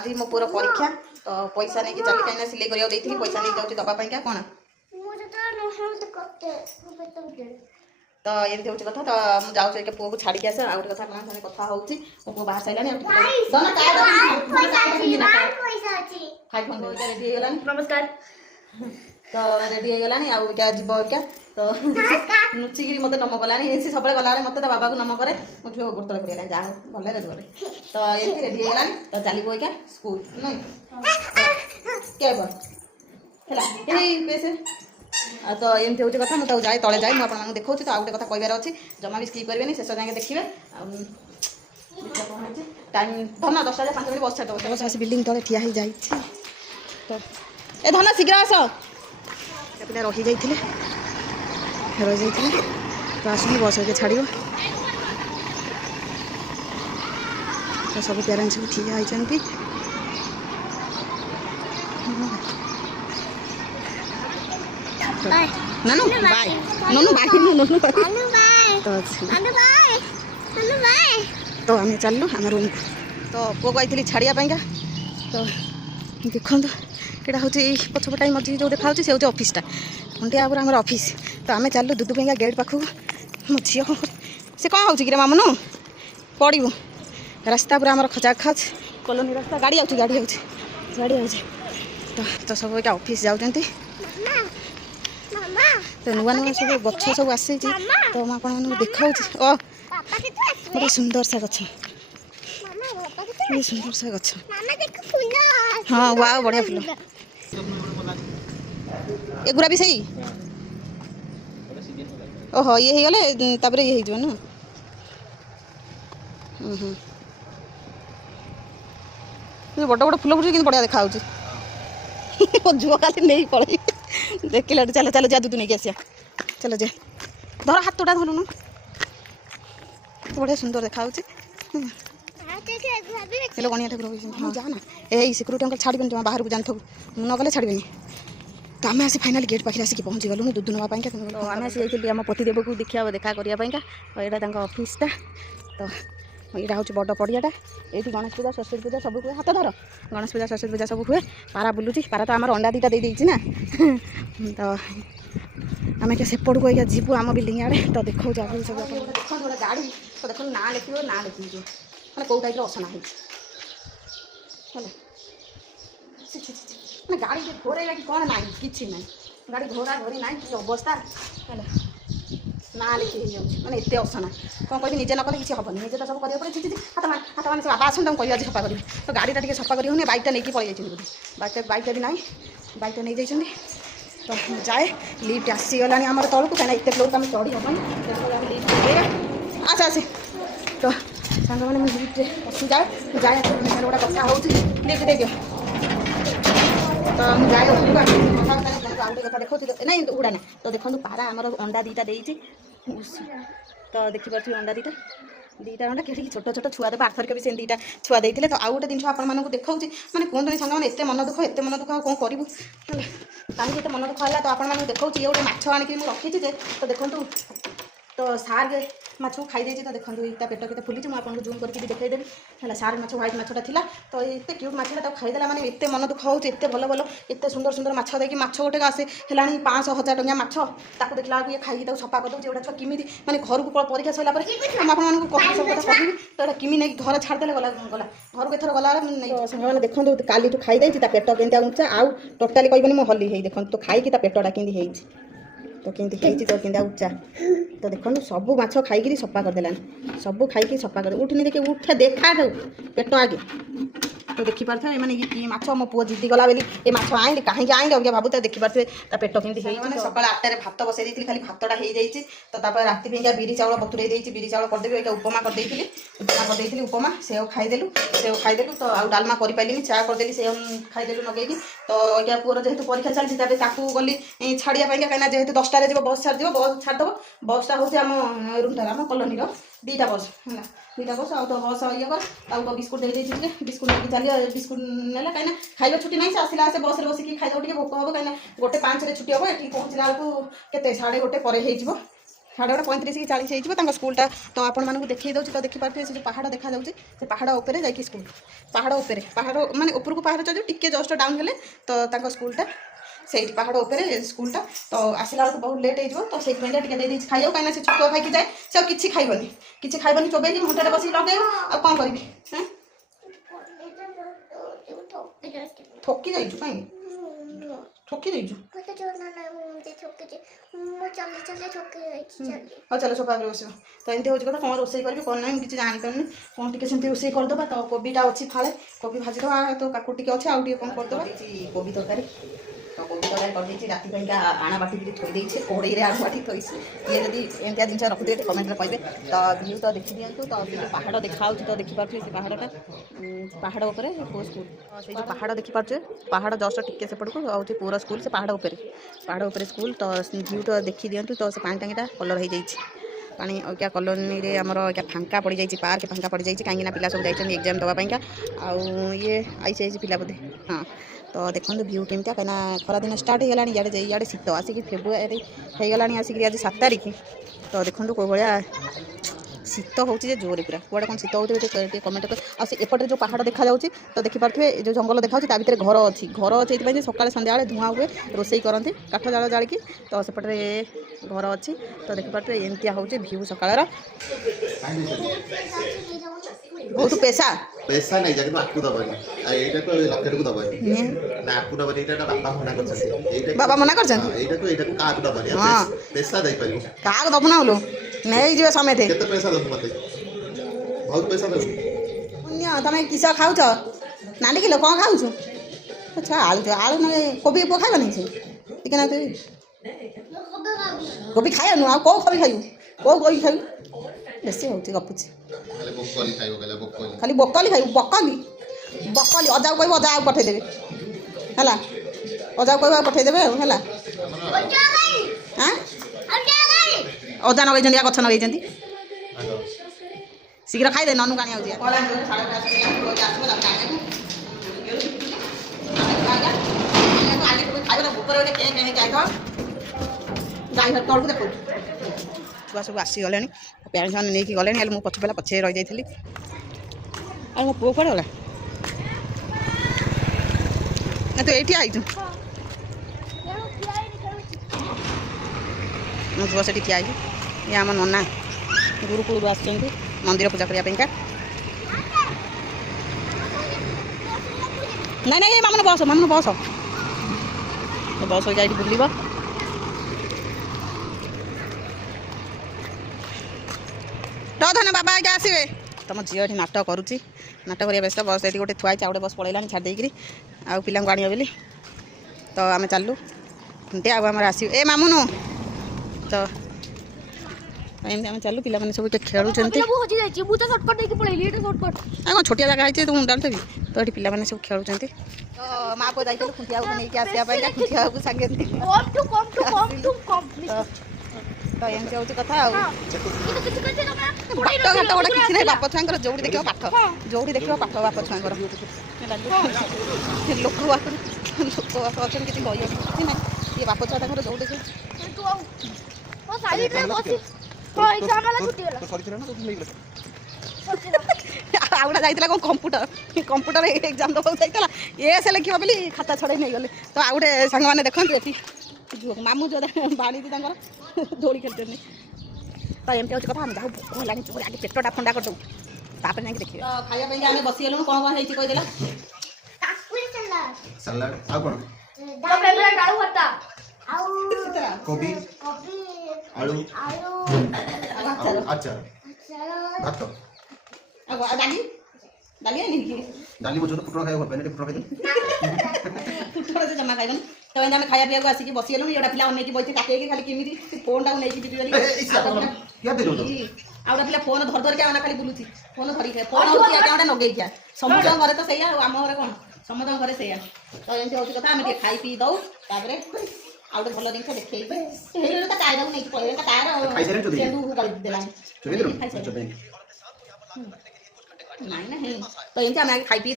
आज मो पुअर परीक्षा तो पैसा नहीं चली कहीं सिलाई करा पैसा नहीं जाऊँगी दवापाई कौन तो एमती हूँ कथा तो मुझे जाऊँ पुआ को छाड़ी आस आ गए कथा साथ कथा हूँ मो पुआ बाहर सारे नमस्कार तो रेडी हो गलानी आउ क्या जीव क्या तो नुचिकी मत नम कलानी सब गला मत बाबा को नम करे मो झील गोड़ तले पड़े जा भले रेडी तो ये रेडी हो गलानी तो चलो क्या स्कूल नहीं क्या पैसे तो एमती हूँ कथा मुझे जाए तले जाए मुझे देखा तो आउ गोटे कथा कहबार अच्छी जमा भी स्किप करेंगे शेष जाए देखिए टाइम धन 10:05 मिनट बस छाड़ बस आस बिल्डिंग तले ठिया हो जाए तो ए धन शीघ्र आस पिला रही जाते तो आसनी बस के छाड़ तो सब पेरेंट्स भी ठिया होती नानू बाय ननू बाय ननू बाय तो आम चलू आम रूम को तो पुआ को आई छाड़िया तो देखो यहाँ हूँ पछपटा मझी जो देखा से हूँ अफिसटा खंडिया आम अफिस तो आम चलू दुदू पाई गेट पाखक मो झी से कौन हो कि मामू पड़ू रास्ता पूरा आम खचा खच कॉलोनी रास्ता गाड़ी आउे तो सब यहाँ अफिस जाऊँगी तो नुआ नुआ सब गछ सब आसी तो मैं आप देखा गोटे सुंदर सा गछ सुंदर सा गछ हाँ वाह बढ़िया फूल एगुरा भी सही ओहो ये हो गले तापर ये हो ना बड़ बड़ फूल फुटे कि बढ़िया देखा झुआ खाली नहीं पड़े देखिला चलो चलो जा दूध नहीं आसिया चलो जा धर हाथटा धरुनु बढ़िया सुंदर देखा गणिया ठाकुर हाँ जा ना यही सिक्यूरीटी अंकल छाड़बे जमा बाहर को जानथु न गले छाड़बे तो आम आसी फाइनाल गेट पाखे आसिक पहुँची गलुँ दूध नापाई आम आसी जाइए आम पतिदेव को देखा देखा करने यहाँ अफिसटा तो यहाँ हूँ बड़ पड़ियाटा ये गणेश पूजा सरस्वती पूजा सब हुए हाथ धर गणेश पूजा सरस्वती पूजा सब हुए पारा बुलूची पारा तो आम अंडा दीटा देती ना तो आम क्या सेपट को जीवु आम बिल्डिंग आड़े तो देखो सब देखो गोटे गाड़ी तो देखो ना लिख ना लिखी मैंने कौ टाइप असना है गाड़ी घोरे कि कौन ना कि ना गाड़ी घोरा घोरी ना कि अवस्था है ना लिखी मैंने एत असना कौन कह निजे न कले किसी हेनी निजे तो सब करा पड़े हाथ मान से बाबा आसन कह आज सफा करेंगे तो गाड़ीटा टी सफा कर बाइकटा नहीं पलि जाइए बाइकटा भी ना बाइकटा नहीं जाइए तो जाए लिफ्ट आसीगला आम तौक कहीं एत फ्लोर आम चढ़ी हेनी लिफ्ट आसे आसे तो सांग मैंने लिफ्ट बस जाए जाए गोटे कथा हो लिफ्ट दे दियो तो जाए कथा देखो ना उड़ा ना तो देखो पारा आमर अंडा दीटा देती तो देखिपे अंडा दीटा अंडा कि छोट छोट छुआ देव आर्थरिक भी से दीटा छुआ देते तो आउ गोटे जिन आपको देखा मैंने कहते सांग मैंने एत मन दुख कौन करूँ कहीं एत मन दुख है तो आपको देखा ये गोटे माछ आणिक रखी तो देखूँ तो सार माछ को खाई तो देखो इतना पेट के फुली मुझे जूम करके देखदेवी है सार माछ व्हाइट माछटा था तो ये क्यूट माछटा खाईदेला मैंने एत मन दुख हो भल भल एत सुंदर सुंदर माछ देखिए माछ गोटे आसे है 500-1000 टंकिया माछ ताको देखला ये खाई सफा कर दूसरी गोटा किमी मैंने घर को परीक्षा सरला आपको सब कथा कहबी तो किमी नहीं घर छाड़देले गला गला घर को एथर गला मैंने देखो काली खाई पेट के उंचा आउ टोटाली कहबनी मो हली देखो तो खाई पेटा के तो केमती तो केंदा उच्चा तो देखो सब माछ खाई सफा करदेलानी सब खाई सफा कर उठनी देखिए उठा देखा पेट आगे तो देखिपारे मैंने ये माछ मो पुओ जिद्दी गला बोली ये माछ आईली कहीं आईली अगर भावुता देखिपारे पेट केमती मैंने सकाल 8टार भात बसई दी खाली भातटा हो जाए तो राति बिरी चाउल बतुरे बिरी चाउल करदेवी उपमा करदेली उपमा सेव खाईदेलु तो आउ डालमा कर चा करदेली से खाईदेलु लगे तो क्या पुअर जेहतु परीक्षा चलती गली छाड़िया कहीं जेहतु 10टार जी बस छाड़ बस छाड़देव बसटा हूँ आम रूमटार आम कलोनी दीटा बस है दीटा बस आउ तो बस ये कर तो बिस्कुट दे बिस्कुट लेकिन चलिए बिस्कुट ना कहीं खाଇବା छुट्टी नहीं से आसला से बस बस कि खाई टे भोक हम कहीं 1:05 छुट्टी हम ये पहुँचला बेलू के 1:30 पर 35 कि 40 हो स्कूलटा तो आपको देखी दूँ तो देखिपे से जो पहाड़ देखा जाऊँगी से पहाड़ उपर जा स्कूल पहाड़ उपर पहाड़ माने उपरको पहाड़ चढ़ टिके जस्ट डाउन हेले तो स्कूलटा से पहाड़ उपर स्कूलटा तो आसला बेलू बहुत लेट हो तो से खाइए कहीं से छुआ खाई जाए से किसी खाइबनी चोबे घंटे बस लगे आ कौन करी थकी जाइए कहीं ठकी देजु हाँ चलो सोफा बस तो एमती हूँ कथा कौन रोसे करी कौन ना किसी जापारे कौन टी रोसे करदे तो कोबीटा अच्छी फाड़े कोबी भाजीदे तो काकुड़ टे अच्छे आउ कौन करदे कोबी तरकारी तो कोबी तरकारी कर राति आना बाटी थोड़ी कड़े आना बाटी थोड़ी ये जब एमती जिन रखिदे कमेंट कहे तो व्यू तो देखी दिखाँ तो पहाड़ देखा तो देखिपे से पहाड़ा पहाड़ उपर स्कूल से जो पहाड़ देखिपे पहाड़ जस्ट टिके सेपट को आउे पूरा स्कूल से पहाड़ उपर स्कूल तो व्यू तो देखी दिखाँ तो से पानी टांगीटा कलर हो जाए पानी क्या कॉलोनी रे आमर क्या फांका पड़ जाए पार्क फांका पड़ जाए कहीं पिला सब जाइए एग्जाम देवाई आउ ये आई पिला बोधे हाँ तो देखो व्यू केमती कहीं खरादिन स्टार्ट हो गलानी इे शीत आसिक फेब्रुआरी हो गलानी आसिक आज 7 तारिख तो देखो कौ भाया शीत हो जोरे पूरा कौटे कौन शीत होते कमेंट कर आएपटे जो पहाड़ देखा जाऊँगी तो देखिपे जो जंगल देखा भितर घर अच्छी ये सका सन्ध्या धूआं हुए रोसई करती काठ जाल जाड़ी तो सेपटे घर अच्छी तो देखिपे एमती हूँ भ्यू सकाळ बहुत पैसा पैसा नहीं जाके आपको दबनी एटा को लक्ष्य को दबनी ना आपको दबनी एटा बाबा मना करछन बाबा मना करछन एटा को का को दबनी पैसा दे परियो का को दबना होलो नहीं जीवे समय थे केते पैसा दब मते बहुत पैसा दब पुण्य तमे किसा खाउ छ नानी किलो कोन खाउ छ अच्छा आलू न कोबी पो खाइबा नहीं छै ठीक ना तो कोबी खाय न आ को कोबी खाइयो को कोबी खाइयो बेसी होती गपुची खाली बकली खाइबो गला खाली बकली खाइबो बकली अजा कहबो अजा पठे देबे हला अजा कहबो पठे देबे हला हां अजा न गइजंदी गछ न गइजंदी शीघ्र खाइ दे ननु कानी आउजी कोला साडे 5 आसबो जाने आले को खाइबो ऊपर ओटे के जाय तो गाई हर तळକୁ देखो छुआ सब आसी गले पेरेंट्स मैंने नहीं गले मुझे पछ पहला पछे रही जाइली और मो पु कड़े गला तो ये आई तू मो छुआ से ठिया ये आम नना गुरुकुल आस मंदिर पूजा करने नहीं नहीं मामन बस बस हो जाए बुल धन बाबा आगे आसवे तुम झील ये नाटक करुच्ची नाटक करिया व्यस्त बस ये गोटे थुआई गोटे बस पलैलानी छाड़ी आउ पिला आने बोली तो आम चलू घंटे आम आस ए मामुनु तो एमती आम चलू पिला सब खेलुं छोटिया जगह है तुम डालते तो ये पिला सब खेलुं तो माँ को जाइए खुंटिया नहीं आसवाई खुंटिया को सागे तो एमती हूँ कथा बाट घाट गोटे किसी ना बाप छुआ जो देख पाठ जो देख पाठ बाप छुआ लोक बाप अच्छा किसी कही ना ये बाप छुआ जो देख आउटा जाइला कौन कंप्यूटर एग्जाम दबा जाइला ये से लिखा बोली खाता छड़े नहीं गले तो आउ गए सांग मैंने देखते ये मामू जो बाड़ी दौड़ी खेलते तो एमती हूँ कथा जाऊ भोक है आगे पेटा थंडा कर तापर जाके देखिए खाइबा आम बसीगलु कौन कौन होती कहीदेला सलाड आ कोन आलू भर्ता कोबी आलू अच्छा भात दाली दाली नहीं दाली बोझ तो पुटरा खाइबो पने पुटरा खाइबो पुटरा से जमा खाइबन तो आम खाया पीया आसिक बसीगलु ये पिला नहीं बच्चे काटे खाली केमी फोन टाक नहीं क्या दे दो आउटा पिला फोन धर धर के खाली बुलूची फोन धरिक फोन होता नगे क्या समस्त घर तो सही आम घर कौन समस्त घर से तो एमती हूँ कथा आम खाई पी दौ तापर आउटे भल जिन देखे टायर नहीं टायर ना तो एमती आम खाई पी